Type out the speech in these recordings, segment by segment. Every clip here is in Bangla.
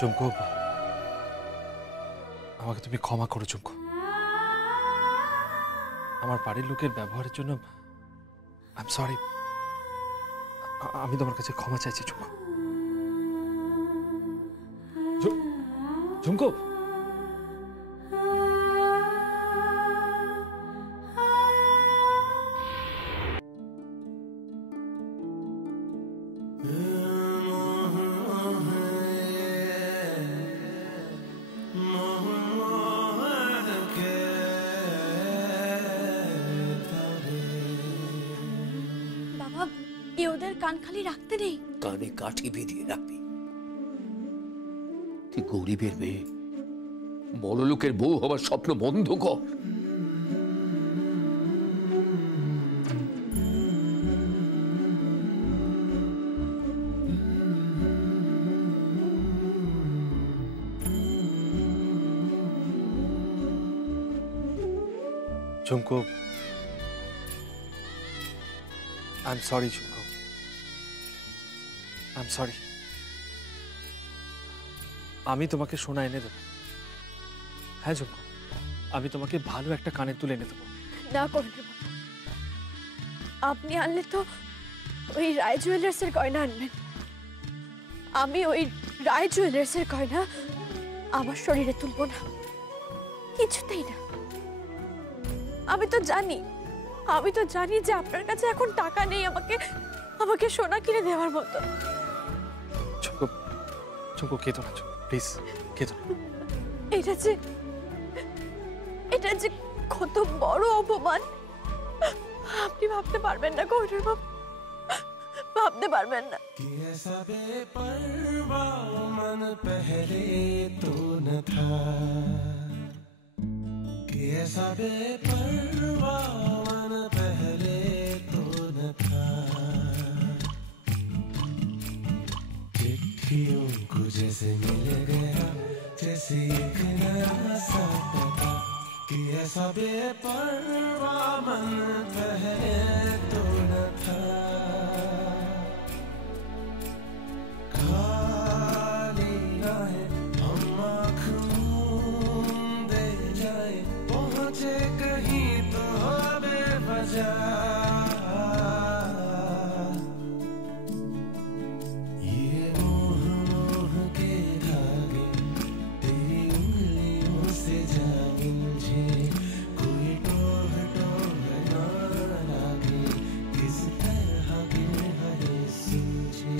চুমকো, আমাকে তুমি ক্ষমা করো চুমকো। আমার বাড়ির লোকের ব্যবহারের জন্য আই এম সরি। আমি তোমার কাছে ক্ষমা চাইছি চুমকো। চুমকো, কান খালি রাখতে নেই, কানে কাঠি বেঁধিয়ে রাখবি। তুই গরিবের মেয়ে, বড় লোকের বউ হবার স্বপ্ন বন্ধ কর। Chumko, I am sorry Chumko, I am sorry. আমি তোমাকে সোনা এনে দেবো। হ্যাঁ চুমকো, আমি তোমাকে ভালো একটা কানের দুল এনে দেবো। না করুন বাবা, আপনি আনলে তো ওই রায় জুয়েলার্সের গয়না আনবেন। আমি ওই রায় জুয়েলার্সের গয়না আমার শরীরে তুলবো না, কিছুতেই না। আমি তো জানি যে আপনার কাছে এখন টাকা নেই আমাকে আমাকে সোনা কিনে দেওয়ার মতো। চুমকো, চুমকো কেঁদো না, প্লিজ কেঁদো না। এটা যে কত বড় অপমান আপনি ভাবতে পারবেন না গৌরব বাবু, ভাবতে পারবেন না। कैसा बेपरवा मन पहले तो न था, कैसा बेपरवा मन पहले तो न था। चिट्ठियों को जैसे मिल गया जैसे एक नया सा पता, कैसा बेपरवा मन पहले तो न था। खाली राहें हम आँख मूंदे जाए, पहुँचे कहीं तो बेवजह। ये मोह मोह के धागे तेरी उंगलियों से जागे, मुझे कोई टोह टोह ना लागे, किस तरह के हरे समझे।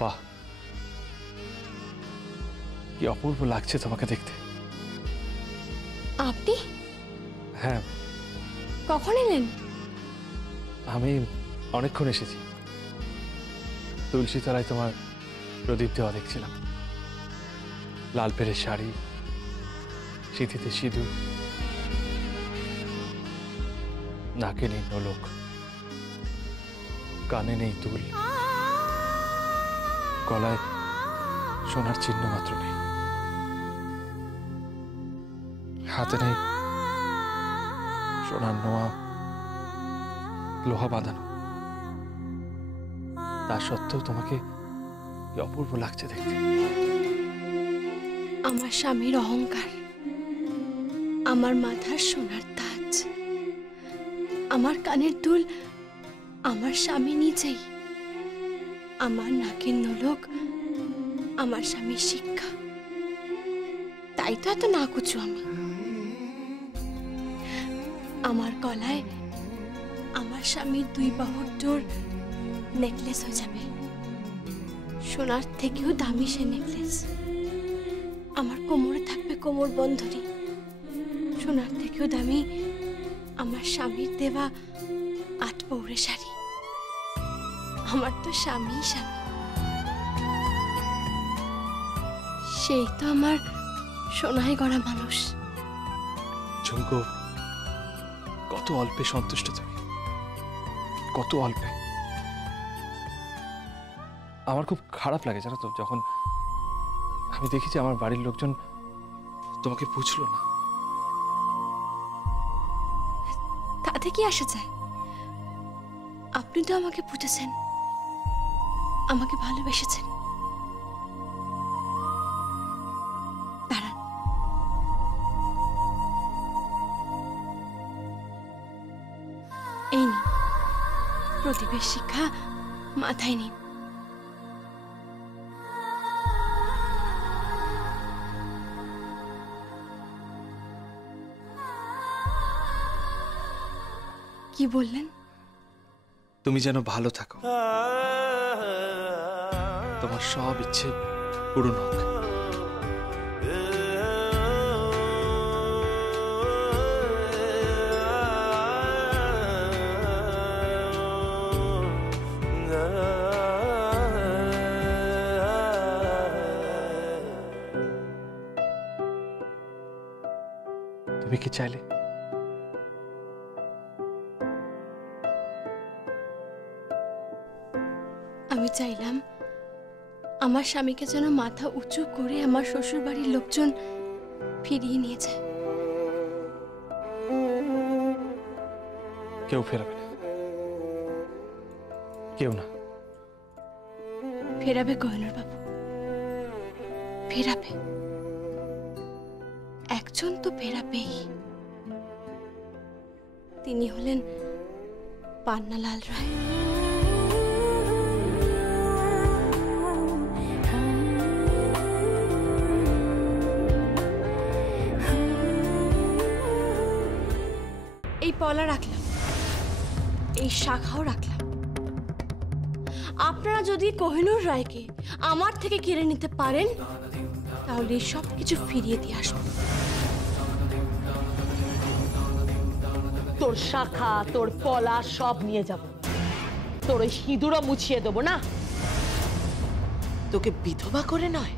বাহ, কি অপূর্ব লাগছে তোমাকে দেখতে। আপনি হ্যাঁ, কখন এলেন? আমি অনেকক্ষণ এসেছি। তুলসী তলায় তোমার প্রদীপ দেওয়া দেখছিলাম। লাল পেড়ের শাড়ি, সিঁথিতে সিঁদুর, নাকে নেই নোলক, কানে নেই দুল, গলায় সোনার চিহ্ন মাত্র নেই, হাতে নেই সোনার নোয়া, লোহা বাঁধানো। তা সত্ত্বেও তোমাকে কি অপূর্ব লাগছে দেখতে। আমার স্বামীর অহংকার, আমার মাথার সোনার তাজ, আমার কানের দুল আমার স্বামী নিজেই, আমার নাকের নোলক আমার স্বামীর শিক্ষা। তাই তো এত নাকুচু আমি। আমার গলায় আমার স্বামীর 2 বাহুর ডোর নেকলেস হয়ে যাবে, সোনার থেকেও দামি সে নেকলেস। আমার কোমরে থাকবে কোমর বন্ধনী, সোনার থেকেও দামি আমার স্বামীর দেওয়া 8 পৌরে শাড়ি। আমার তো স্বামী স্বামী, সেই তো আমার সোনায় গড়া মানুষ। ঝুমকো, কত অল্পে সন্তুষ্ট তুমি, কত অল্পে। আমার খুব খারাপ লাগে জানো তো, যখন আমি দেখি যে আমার বাড়ির লোকজন তোমাকে পুছলো না। তাতে কি আসে যায়? আপনি তো আমাকে বুঝেছেন, আমাকে ভালোবেসেছেন। দাঁড়ান, এই নিন প্রদীপের শিক্ষা, মাথায় নিন। কি বললেন? তুমি যেন ভালো থাকো, তোমার সব ইচ্ছে পূরণ হোক। তুমি কি চাইলে? আমি চাইলাম আমার স্বামীকে যেন মাথা উঁচু করে আমার শ্বশুর বাড়ির লোকজন ফিরিয়ে নিয়ে যায়। কেউ ফেরাবে না, কেউ না। ফেরাবে গয়নার বাবু, ফেরাবে। একজন তো ফেরাবেই, তিনি হলেন পান্নালাল রায়। এই পলা রাখলাম, এই শাখাও রাখলাম। আপনারা যদি কোহিনূর রায়কে আমার থেকে কেড়ে নিতে পারেন, তাহলে সব কিছু ফিরিয়ে দিয়ে আসবো। তোর শাখা, তোর পলা সব নিয়ে যাব, তোর ওই সিঁদুরও মুছিয়ে দেবো না। তোকে বিধবা করে নয়,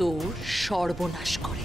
তোর সর্বনাশ করে।